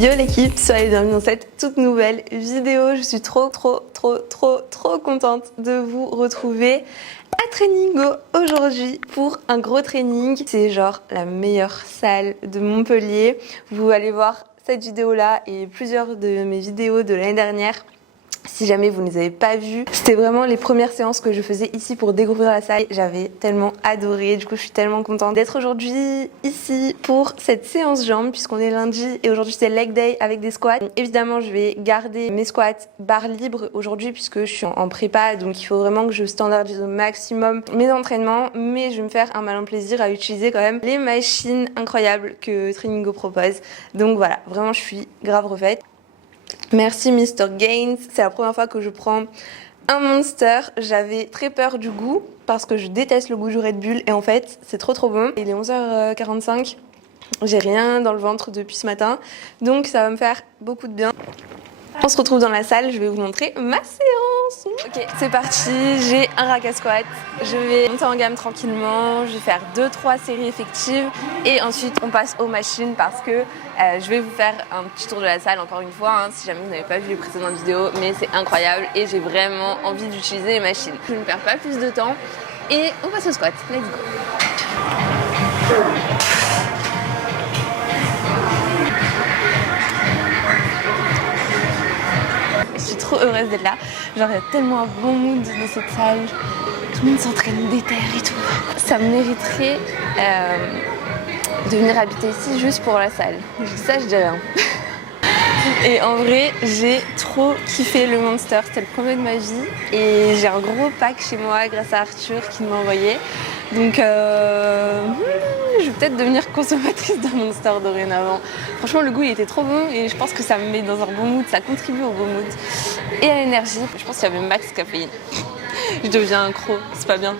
Yo l'équipe, soyez bienvenue dans cette toute nouvelle vidéo. Je suis trop contente de vous retrouver à Trainingo aujourd'hui pour un gros training. C'est genre la meilleure salle de Montpellier. Vous allez voir cette vidéo là et plusieurs de mes vidéos de l'année dernière. Si jamais vous ne les avez pas vues, c'était vraiment les premières séances que je faisais ici pour découvrir la salle. J'avais tellement adoré, du coup je suis tellement contente d'être aujourd'hui ici pour cette séance jambes puisqu'on est lundi et aujourd'hui c'est leg day avec des squats. Évidemment je vais garder mes squats barre libre aujourd'hui puisque je suis en prépa, donc il faut vraiment que je standardise au maximum mes entraînements, mais je vais me faire un malin plaisir à utiliser quand même les machines incroyables que Trainingo propose. Donc voilà, vraiment je suis grave refaite. Merci Mr Gains, c'est la première fois que je prends un Monster. J'avais très peur du goût parce que je déteste le goût du Red Bull et en fait c'est trop bon. Il est 11h45, j'ai rien dans le ventre depuis ce matin donc ça va me faire beaucoup de bien. On se retrouve dans la salle, je vais vous montrer ma séance. Ok, c'est parti, j'ai un rack à squat. Je vais monter en gamme tranquillement, je vais faire 2-3 séries effectives et ensuite on passe aux machines parce que je vais vous faire un petit tour de la salle encore une fois, si jamais vous n'avez pas vu les précédentes vidéos, mais c'est incroyable et j'ai vraiment envie d'utiliser les machines. Je ne perds pas plus de temps et on passe au squat, let's go. Je suis trop heureuse d'être là, genre il y a tellement un bon mood dans cette salle, tout le monde s'entraîne déter et tout. Ça me mériterait de venir habiter ici juste pour la salle. Je dis ça, je dis rien. Et en vrai, j'ai trop kiffé le Monster, c'était le premier de ma vie et j'ai un gros pack chez moi grâce à Arthur qui m'a envoyé. Donc je vais peut-être devenir consommatrice d'un Monster dorénavant. Franchement le goût il était trop bon et je pense que ça me met dans un bon mood, ça contribue au bon mood. Et à l'énergie, je pense qu'il y avait max caféine. Je deviens accro, c'est pas bien.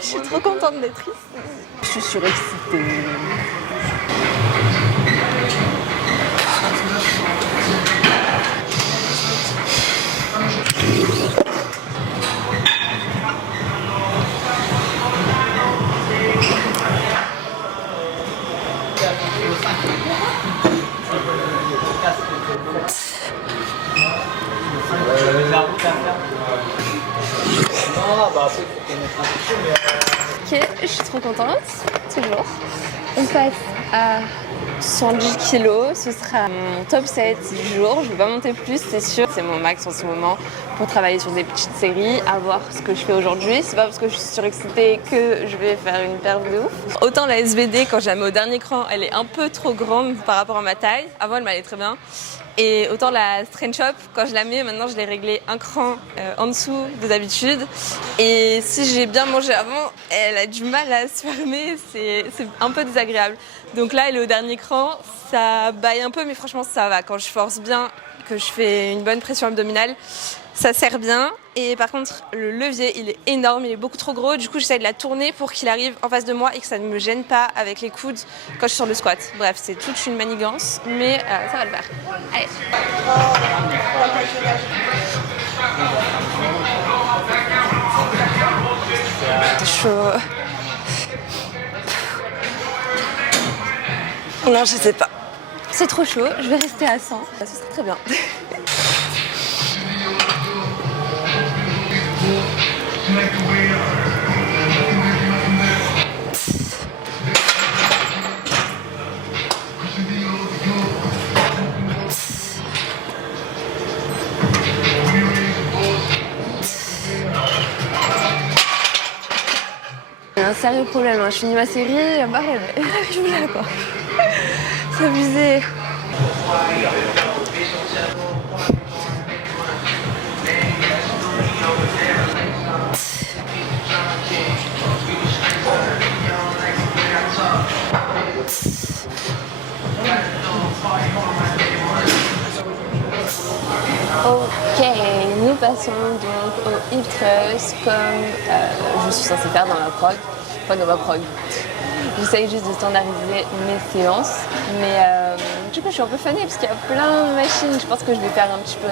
Je suis trop contente d'être ici. Je suis surexcitée. Ok, je suis trop contente, toujours. On passe à 110 kg, ce sera mon top 7 du jour, je ne vais pas monter plus, c'est sûr. C'est mon max en ce moment pour travailler sur des petites séries, à voir ce que je fais aujourd'hui. C'est pas parce que je suis surexcitée que je vais faire une perf de ouf. Autant la SVD, quand je la mets au dernier cran, elle est un peu trop grande par rapport à ma taille. Avant, elle m'allait très bien. Et autant la Strength Shop, quand je la mets, maintenant je l'ai réglée un cran en dessous de d'habitude. Et si j'ai bien mangé avant, elle a du mal à se fermer, c'est un peu désagréable. Donc là, elle est au dernier cran, ça baille un peu, mais franchement ça va. Quand je force bien, que je fais une bonne pression abdominale, ça sert bien. Et par contre, le levier, il est énorme, il est beaucoup trop gros. Du coup, j'essaie de la tourner pour qu'il arrive en face de moi et que ça ne me gêne pas avec les coudes quand je suis sur le squat. Bref, c'est toute une manigance, mais ça va le faire. Allez. C'est chaud. Non, je sais pas. C'est trop chaud, je vais rester à 100. Ce serait très bien. Il y a un sérieux problème, je finis ma série, je voulais là quoi. C'est abusé. Ok, nous passons donc au hip thrust comme je suis censée faire dans ma prog. Pas dans ma prog. J'essaye juste de standardiser mes séances, mais du coup je suis un peu fanée parce qu'il y a plein de machines. Je pense que je vais faire un petit plus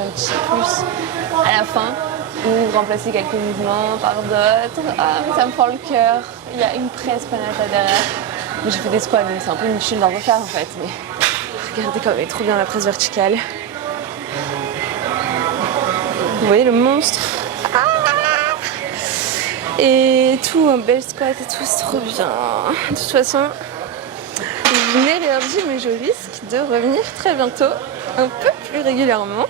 à la fin ou remplacer quelques mouvements par d'autres. Ah, ça me prend le cœur. Il y a une presse Panata derrière. Mais j'ai fait des squats donc c'est un peu inutile d'en refaire en fait. Mais regardez comme elle est trop bien la presse verticale. Vous voyez le monstre. Et tout, un bel squat et tout, c'est trop bien. De toute façon, je n'ai rien dit, mais je risque de revenir très bientôt, un peu plus régulièrement.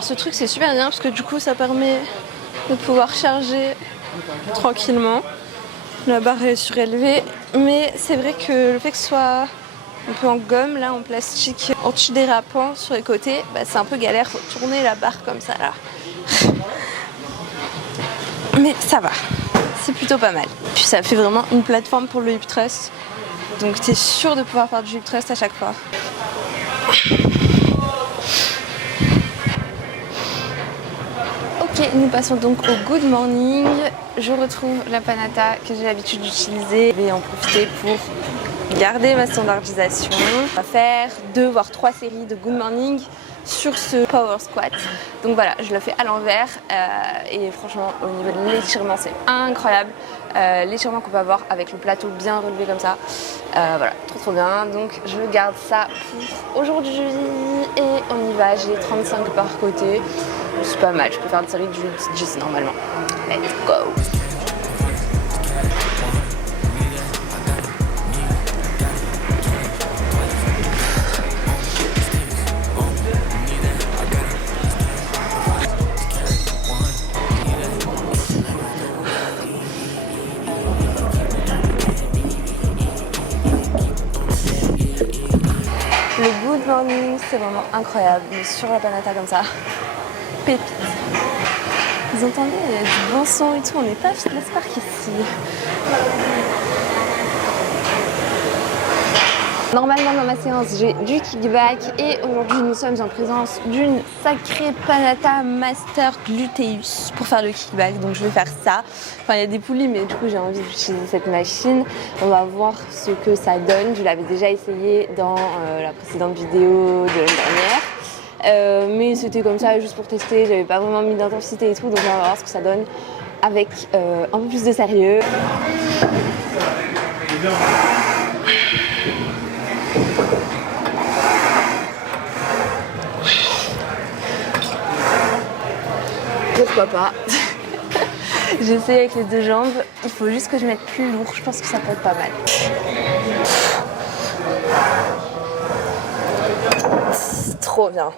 Ce truc, c'est super bien parce que du coup, ça permet de pouvoir charger tranquillement. La barre est surélevée, mais c'est vrai que le fait que ce soit un peu en gomme, là, en plastique anti-dérapant sur les côtés, bah, c'est un peu galère, faut tourner la barre comme ça là. Mais ça va, c'est plutôt pas mal. Puis ça fait vraiment une plateforme pour le hip thrust, donc t'es sûr de pouvoir faire du hip thrust à chaque fois. Ok, nous passons donc au good morning. Je retrouve la Panata que j'ai l'habitude d'utiliser. Je vais en profiter pour garder ma standardisation. On va faire 2 voire 3 séries de good morning sur ce power squat. Donc voilà, je le fais à l'envers et franchement au niveau de l'étirement c'est incroyable. L'étirement qu'on peut avoir avec le plateau bien relevé comme ça. Voilà, trop bien. Donc je garde ça pour aujourd'hui et on y va. J'ai 35 par côté. C'est pas mal, je peux faire une série de 10 normalement. Let's go! Le good morning, c'est vraiment incroyable, mais sur la Panata comme ça, pépite. Vous entendez, il y a du bon son et tout, on n'est pas fitness park ici. Normalement dans ma séance j'ai du kickback et aujourd'hui nous sommes en présence d'une sacrée Panata Master Gluteus pour faire le kickback, donc je vais faire ça. Enfin il y a des poulies mais du coup j'ai envie d'utiliser cette machine. On va voir ce que ça donne, je l'avais déjà essayé dans la précédente vidéo de l'année dernière. Mais c'était comme ça juste pour tester, j'avais pas vraiment mis d'intensité et tout, donc on va voir ce que ça donne avec un peu plus de sérieux. Pourquoi pas. J'essaie avec les 2 jambes, il faut juste que je mette plus lourd, je pense que ça peut être pas mal. C'est trop bien.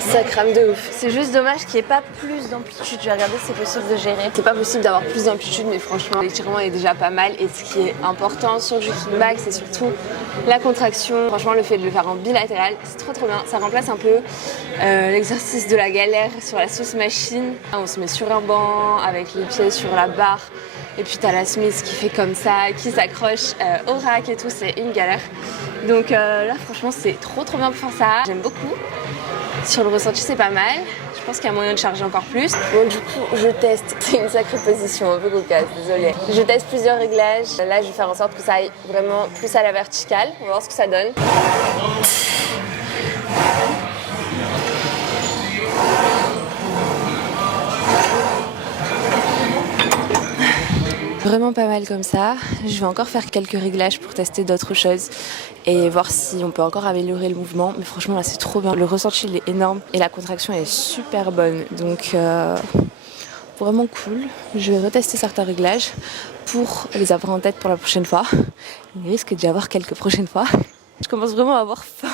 Ça crame de ouf. C'est juste dommage qu'il n'y ait pas plus d'amplitude. Je vais regarder si c'est possible de gérer. C'est pas possible d'avoir plus d'amplitude, mais franchement, l'étirement est déjà pas mal. Et ce qui est important sur du kickback, c'est surtout la contraction. Franchement, le fait de le faire en bilatéral, c'est trop bien. Ça remplace un peu l'exercice de la galère sur la Swiss machine. On se met sur un banc avec les pieds sur la barre. Et puis t'as la Smith qui fait comme ça, qui s'accroche au rack et tout, c'est une galère. Donc là franchement c'est trop bien pour faire ça. J'aime beaucoup. Sur le ressenti c'est pas mal. Je pense qu'il y a moyen de charger encore plus. Bon du coup je teste. C'est une sacrée position, un peu cocasse, désolée. Je teste plusieurs réglages. Là je vais faire en sorte que ça aille vraiment plus à la verticale. On va voir ce que ça donne. Vraiment pas mal comme ça. Je vais encore faire quelques réglages pour tester d'autres choses et voir si on peut encore améliorer le mouvement. Mais franchement là c'est trop bien. Le ressenti il est énorme et la contraction est super bonne. Donc vraiment cool. Je vais retester certains réglages pour les avoir en tête pour la prochaine fois. Il risque d'y avoir quelques prochaines fois. Je commence vraiment à avoir faim.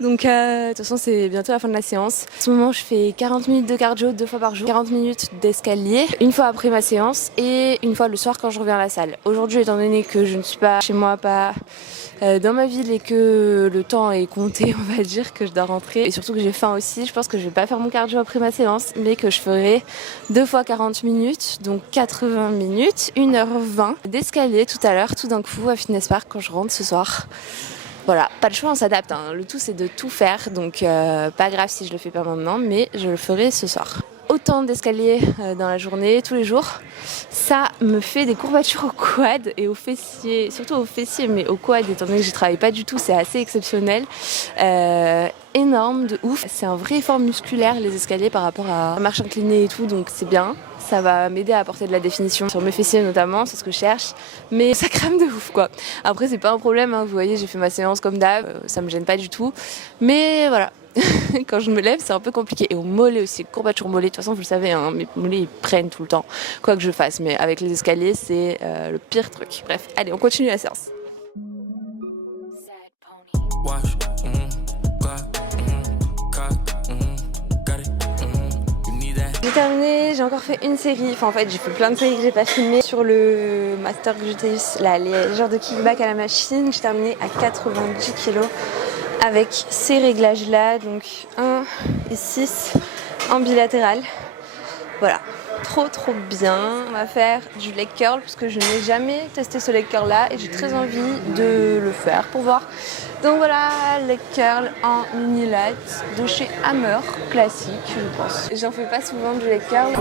Donc de toute façon c'est bientôt la fin de la séance. En ce moment je fais 40 minutes de cardio 2 fois par jour, 40 minutes d'escalier, une fois après ma séance et une fois le soir quand je reviens à la salle. Aujourd'hui étant donné que je ne suis pas chez moi, pas dans ma ville et que le temps est compté, on va dire que je dois rentrer et surtout que j'ai faim aussi, je pense que je vais pas faire mon cardio après ma séance mais que je ferai 2 fois 40 minutes, donc 80 minutes, 1h20 d'escalier tout à l'heure, tout d'un coup à Fitness Park quand je rentre ce soir. Voilà, pas le choix, on s'adapte. Le tout, c'est de tout faire. Donc, pas grave si je le fais pas maintenant, mais je le ferai ce soir. Au autant d'escaliers dans la journée, tous les jours, ça me fait des courbatures au quad et aux fessiers, surtout aux fessiers, mais au quad, étant donné que je travaille pas du tout, c'est assez exceptionnel. Énorme, de ouf. C'est un vrai effort musculaire, les escaliers, par rapport à la marche inclinée et tout, donc c'est bien. Ça va m'aider à apporter de la définition sur mes fessiers notamment, c'est ce que je cherche, mais ça crame de ouf quoi. Après c'est pas un problème, hein. Vous voyez, j'ai fait ma séance comme d'hab, ça me gêne pas du tout, mais voilà. Quand je me lève, c'est un peu compliqué. Et au mollet aussi, courbature mollet. De toute façon, vous le savez, hein, mes mollets ils prennent tout le temps, quoi que je fasse. Mais avec les escaliers, c'est le pire truc. Bref, allez, on continue la séance. J'ai terminé, j'ai encore fait une série, enfin en fait j'ai fait plein de séries que j'ai pas filmées sur le master gluteus, là, les genres de kickback à la machine. J'ai terminé à 90 kg avec ces réglages là, donc 1 et 6 en bilatéral. Voilà, trop bien. On va faire du leg curl parce que je n'ai jamais testé ce leg curl là et j'ai très envie de le faire pour voir. Donc voilà, leg curl en unilat de chez Hammer, classique je pense. J'en fais pas souvent du leg curl.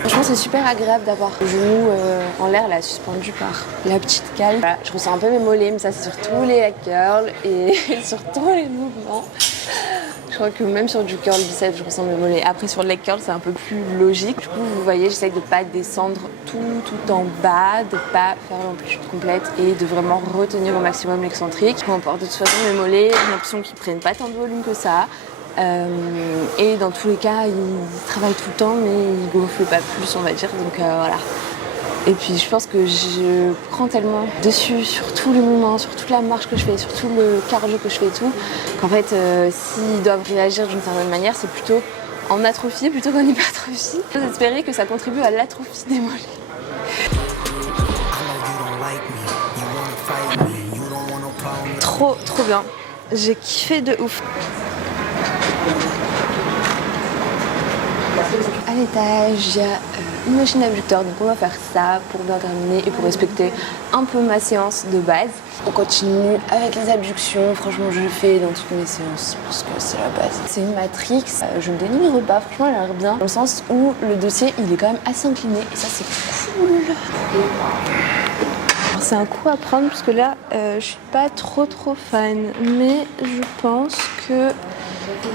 Franchement c'est super agréable d'avoir le genou en l'air là, suspendu par la petite cale. Voilà, je ressens un peu mes mollets, mais ça c'est sur tous les leg curls et sur tous les mouvements. Je crois que même sur du curl biceps, je ressens mes mollets. Après sur le leg curl, c'est un peu plus logique. Du coup, vous voyez, j'essaye de pas descendre tout en bas, de pas faire l'amplitude complète et de vraiment retenir au maximum l'excentrique. Peu importe, de toute façon, mes mollets, j'ai l'impression qu'ils prennent pas tant de volume que ça. Et dans tous les cas, ils travaillent tout le temps, mais ils gonflent pas plus, on va dire. Donc voilà. Et puis je pense que je prends tellement dessus sur tous les mouvements, sur toute la marche que je fais, sur tout le cardio que je fais et tout, qu'en fait s'ils doivent réagir d'une certaine manière, c'est plutôt en atrophie plutôt qu'en hypertrophie. J'ose espérer que ça contribue à l'atrophie des mollets. Trop bien. J'ai kiffé de ouf. À l'étage, il y a une machine abducteur, donc on va faire ça pour bien terminer et pour respecter un peu ma séance de base. On continue avec les abductions, franchement je le fais dans toutes mes séances parce que c'est la base. C'est une matrix, je ne dénigre pas, franchement elle a l'air bien, dans le sens où le dossier il est quand même assez incliné et ça c'est cool. C'est un coup à prendre parce que là je suis pas trop fan, mais je pense que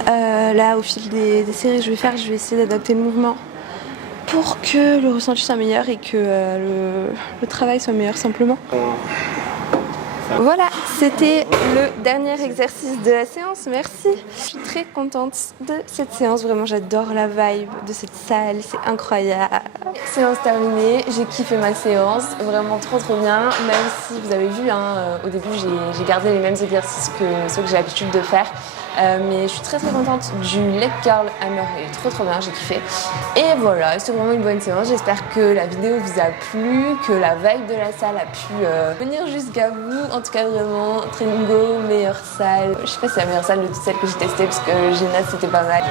là au fil des séries que je vais essayer d'adapter le mouvement pour que le ressenti soit meilleur et que le travail soit meilleur simplement. Voilà, c'était le dernier exercice de la séance, merci. Je suis très contente de cette séance, vraiment j'adore la vibe de cette salle, c'est incroyable. Séance terminée, j'ai kiffé ma séance, vraiment trop bien, même si vous avez vu, hein, au début j'ai gardé les mêmes exercices que ceux que j'ai l'habitude de faire. Mais je suis très contente du leg curl Hammer, il est trop bien, j'ai kiffé. Et voilà, c'est vraiment une bonne séance, j'espère que la vidéo vous a plu, que la vibe de la salle a pu venir jusqu'à vous. En tout cas vraiment, Trainingo, meilleure salle. Je sais pas si c'est la meilleure salle de toutes celles que j'ai testées parce que le gymnase c'était pas mal.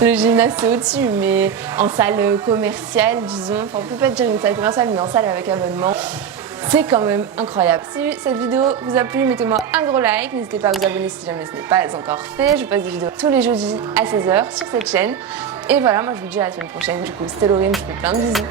Le gymnase c'est au-dessus, mais en salle commerciale disons, enfin on peut pas dire une salle commerciale mais en salle avec abonnement. C'est quand même incroyable. Si cette vidéo vous a plu, mettez-moi un gros like. N'hésitez pas à vous abonner si jamais ce n'est pas encore fait. Je poste des vidéos tous les jeudis à 16h sur cette chaîne. Et voilà, moi je vous dis à la semaine prochaine. Du coup, c'était Laurine, je vous fais plein de bisous.